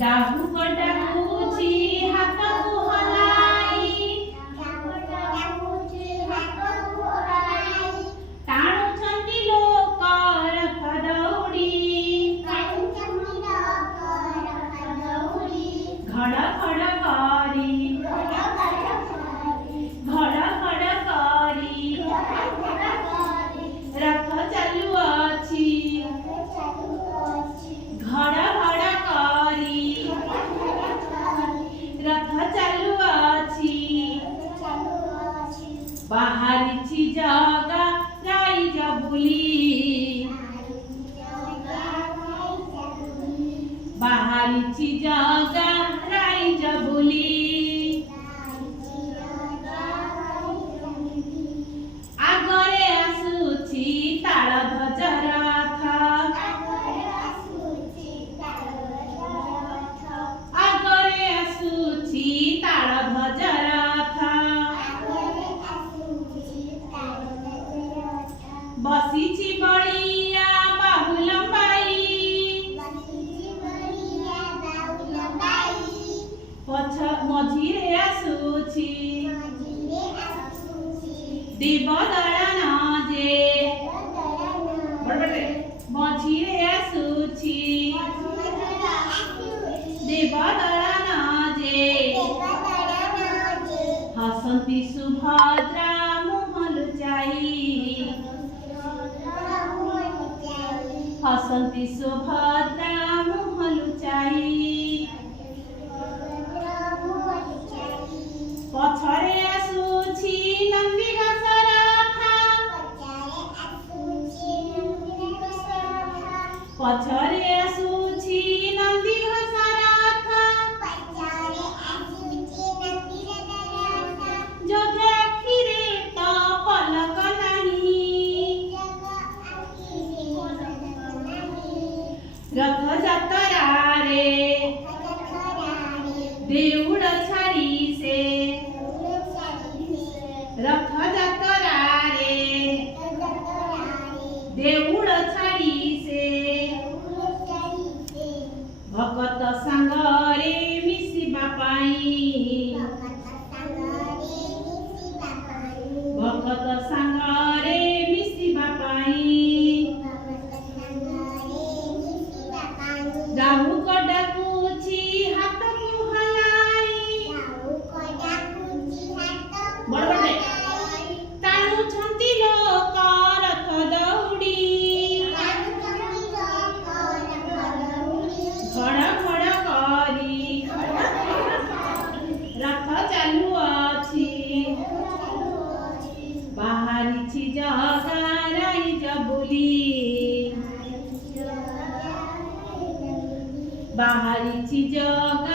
डाहु डाकुची हाथକୁ हलाई टाणुछन्ति लोक रथ दौड़ी घड़ घड़ करी रथ चालुअछि घड़ घड़ करी रथ चालुअछि बाहरिछि जगा राइज बुली बाहरिछि जगा राइज बुली आगरे आसुछि तालध्वज रथ आगरे आसुछि तालध्वज रथ बसिछि बड़िया बाहुल बाई पछ मझिरे आसुछि देवदलन जे मझिरे आसुछि देवदलन जे हसन्ति सुभद्रा मुह लुचाई हसन्ति सुभद्रा मुह लुचाई पछरे आसुछि नंदीघोष रथ पछरे आसुछि नंदीघोष रथ जगे आखिरे तो पलक नहीं रथ जातरा रे देउड़ छाड़ी से रथ जातरा रे देउड़ छाड़ी से भगत संगरे मिसिबा पाई भगत संगरे मिसिबा पाई डाहुक डाकुछि हाथକୁ हलाई बड़बड़े टाणुछन्ति लोक रथ दौड़ी घड़ घड़ करी रथ चालुअछि बाहरिछि जगा राइज बुली बाहरिछि जगा